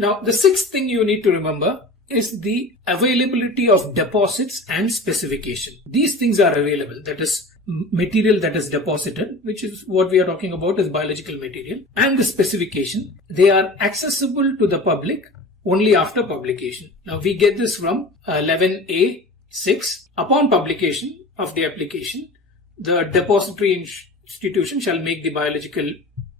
Now, the sixth thing you need to remember is the availability of deposits and specification. These things are available. That is material that is deposited, which is what we are talking about is biological material, and the specification. They are accessible to the public only after publication. Now, we get this from 11A6. Upon publication of the application, the depository institution shall make the biological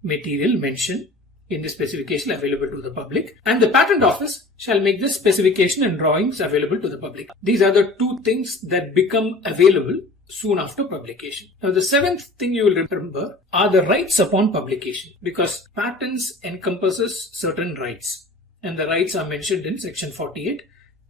material mentioned in the specification available to the public, and the patent office shall make this specification and drawings available to the public. These are the two things that become available soon after publication. Now, the seventh thing you will remember are the rights upon publication, because patents encompasses certain rights, and the rights are mentioned in section 48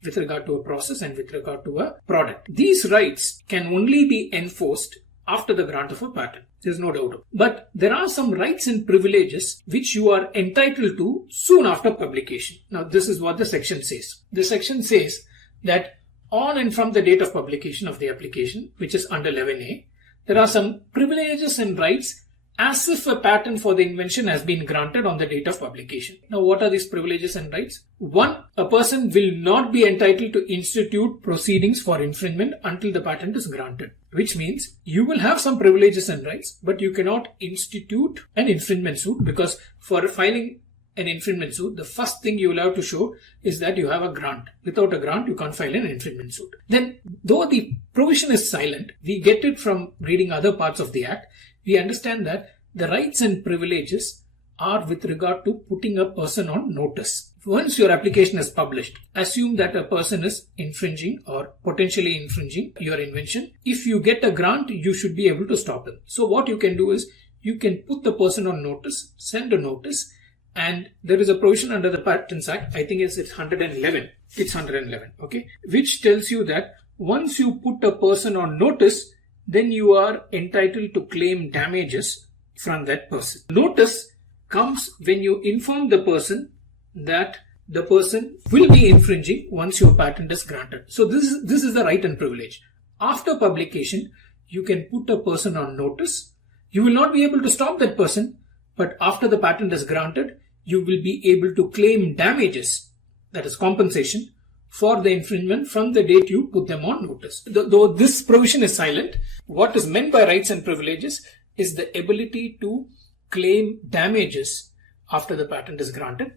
with regard to a process and with regard to a product. These rights can only be enforced after the grant of a patent. There's no doubt. But there are some rights and privileges which you are entitled to soon after publication. Now, this is what the section says. The section says that on and from the date of publication of the application, which is under 11A, there are some privileges and rights as if a patent for the invention has been granted on the date of publication. Now, what are these privileges and rights? One, a person will not be entitled to institute proceedings for infringement until the patent is granted, which means you will have some privileges and rights, but you cannot institute an infringement suit, because for filing an infringement suit, the first thing you will have to show is that you have a grant. Without a grant, you can't file an infringement suit. Then, though the provision is silent, we get it from reading other parts of the Act. We understand that the rights and privileges are with regard to putting a person on notice. Once your application is published, assume that a person is infringing or potentially infringing your invention. If you get a grant, you should be able to stop him. So what you can do is you can put the person on notice, send a notice, and there is a provision under the Patents Act, I think it's 111. It's 111, okay, which tells you that once you put a person on notice, then you are entitled to claim damages from that person. Notice comes when you inform the person that the person will be infringing once your patent is granted. So this is the right and privilege. After publication, you can put a person on notice. You will not be able to stop that person, but after the patent is granted, you will be able to claim damages, that is compensation, for the infringement from the date you put them on notice. Though this provision is silent, what is meant by rights and privileges is the ability to claim damages after the patent is granted,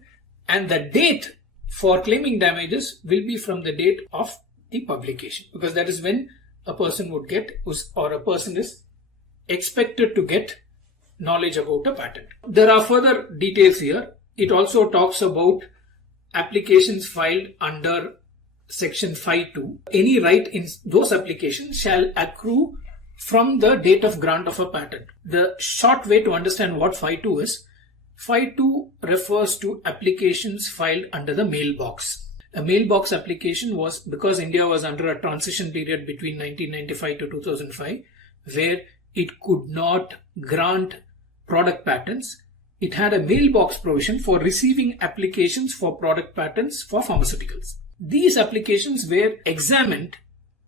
and the date for claiming damages will be from the date of the publication, because that is when a person would get, or a person is expected to get knowledge about a patent. There are further details here. It also talks about applications filed under section 5.2. Any right in those applications shall accrue from the date of grant of a patent. The short way to understand what 5.2 is, 5.2 refers to applications filed under the mailbox. A mailbox application was because India was under a transition period between 1995 to 2005, where it could not grant product patents. It had a mailbox provision for receiving applications for product patents for pharmaceuticals. These applications were examined,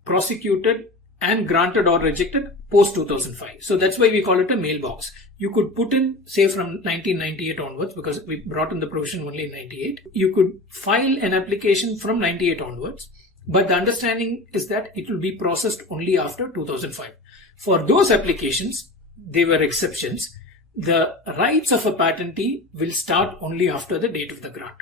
prosecuted, and granted or rejected post 2005. So that's why we call it a mailbox. You could put in, say, from 1998 onwards, because we brought in the provision only in 98. You could file an application from 98 onwards, but the understanding is that it will be processed only after 2005. For those applications, they were exceptions. The rights of a patentee will start only after the date of the grant.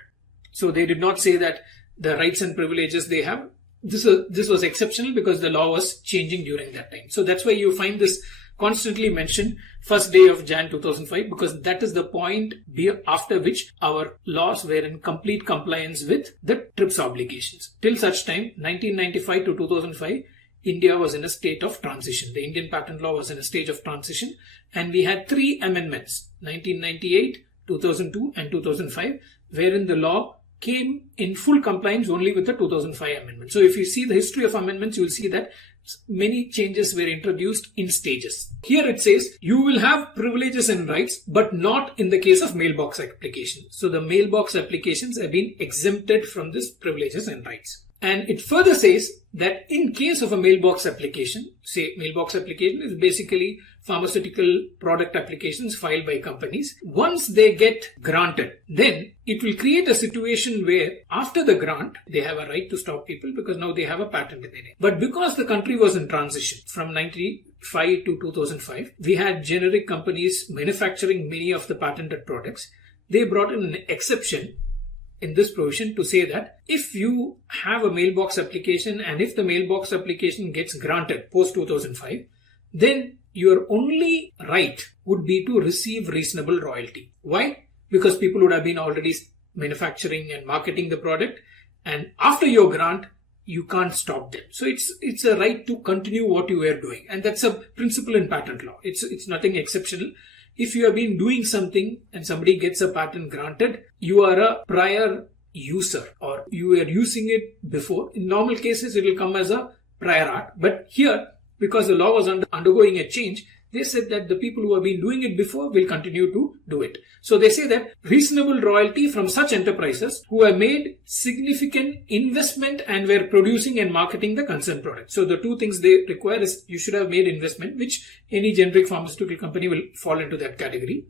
So they did not say that the rights and privileges they have. This was exceptional because the law was changing during that time. So that's why you find this constantly mentioned first day of Jan 2005, because that is the point after which our laws were in complete compliance with the TRIPS obligations. Till such time, 1995 to 2005, India was in a state of transition. The Indian patent law was in a stage of transition, and we had three amendments, 1998, 2002 and 2005, wherein the law came in full compliance only with the 2005 amendment. So if you see the history of amendments, you will see that many changes were introduced in stages. Here it says you will have privileges and rights, but not in the case of mailbox application. So the mailbox applications have been exempted from this privileges and rights. And it further says that in case of a mailbox application, say mailbox application is basically pharmaceutical product applications filed by companies. Once they get granted, then it will create a situation where after the grant, they have a right to stop people because now they have a patent in their name. But because the country was in transition from 1995 to 2005, we had generic companies manufacturing many of the patented products. They brought in an exception in this provision to say that if you have a mailbox application and if the mailbox application gets granted post 2005, then your only right would be to receive reasonable royalty. Why? Because people would have been already manufacturing and marketing the product, and after your grant, you can't stop them. So it's a right to continue what you were doing, and that's a principle in patent law. It's nothing exceptional. If you have been doing something and somebody gets a patent granted, you are a prior user or you were using it before. In normal cases, it will come as a prior art. But here, because the law was undergoing a change, they said that the people who have been doing it before will continue to do it. So they say that reasonable royalty from such enterprises who have made significant investment and were producing and marketing the concerned product. So the two things they require is you should have made investment, which any generic pharmaceutical company will fall into that category.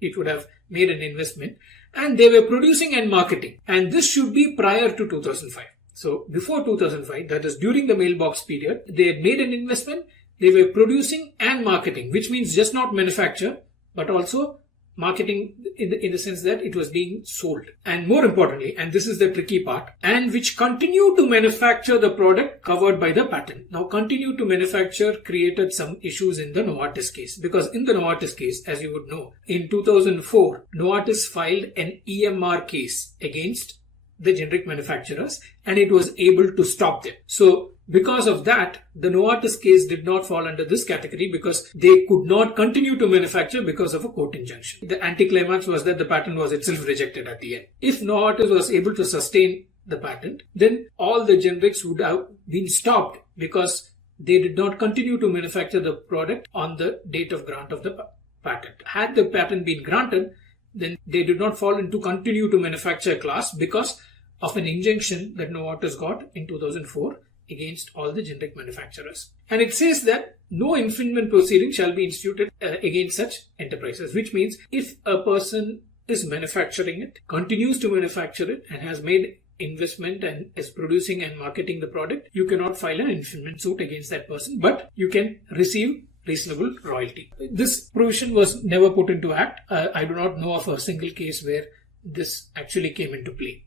It would have made an investment, and they were producing and marketing. And this should be prior to 2005. So before 2005, that is during the mailbox period, they had made an investment. They were producing and marketing, which means just not manufacture, but also marketing in the sense that it was being sold. And more importantly, and this is the tricky part, and which continue to manufacture the product covered by the patent. Now, continue to manufacture created some issues in the Novartis case, because in the Novartis case, as you would know, in 2004, Novartis filed an EMR case against the generic manufacturers, and it was able to stop them. So because of that, the Novartis case did not fall under this category because they could not continue to manufacture because of a court injunction. The anticlimax was that the patent was itself rejected at the end. If Novartis was able to sustain the patent, then all the generics would have been stopped because they did not continue to manufacture the product on the date of grant of the patent. Had the patent been granted, then they did not fall into continue to manufacture class because of an injunction that Novartis got in 2004 against all the generic manufacturers. And it says that no infringement proceeding shall be instituted against such enterprises, which means if a person is manufacturing it, continues to manufacture it, and has made investment and is producing and marketing the product, you cannot file an infringement suit against that person, but you can receive reasonable royalty. This provision was never put into act. I do not know of a single case where this actually came into play.